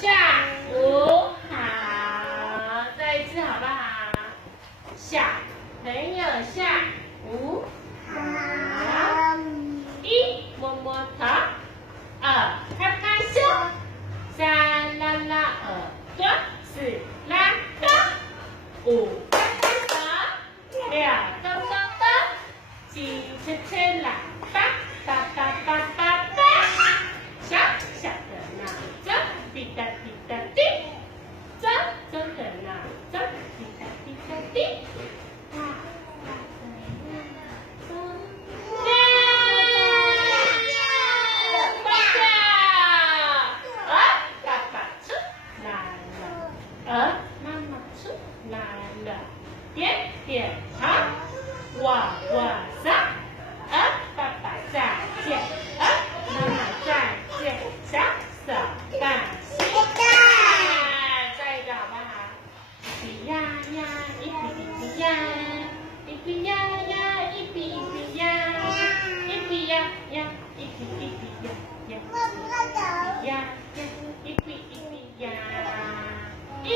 下午好，再一次好不好？小朋友下午好。一摸摸头，二拍拍手，三拉拉耳朵，四拉钩，五拍拍手，六咚咚咚，七吹吹喇叭，叭叭叭叭叭。小小的闹钟，滴答滴答滴，钟钟的闹钟，滴答滴答滴。大大的闹钟，爸爸出来了，妈妈出来了，点点头，握握手，爸爸再见，妈妈再见，小手办心态，再一个好不好？一匹呀呀，一匹呀，一匹呀。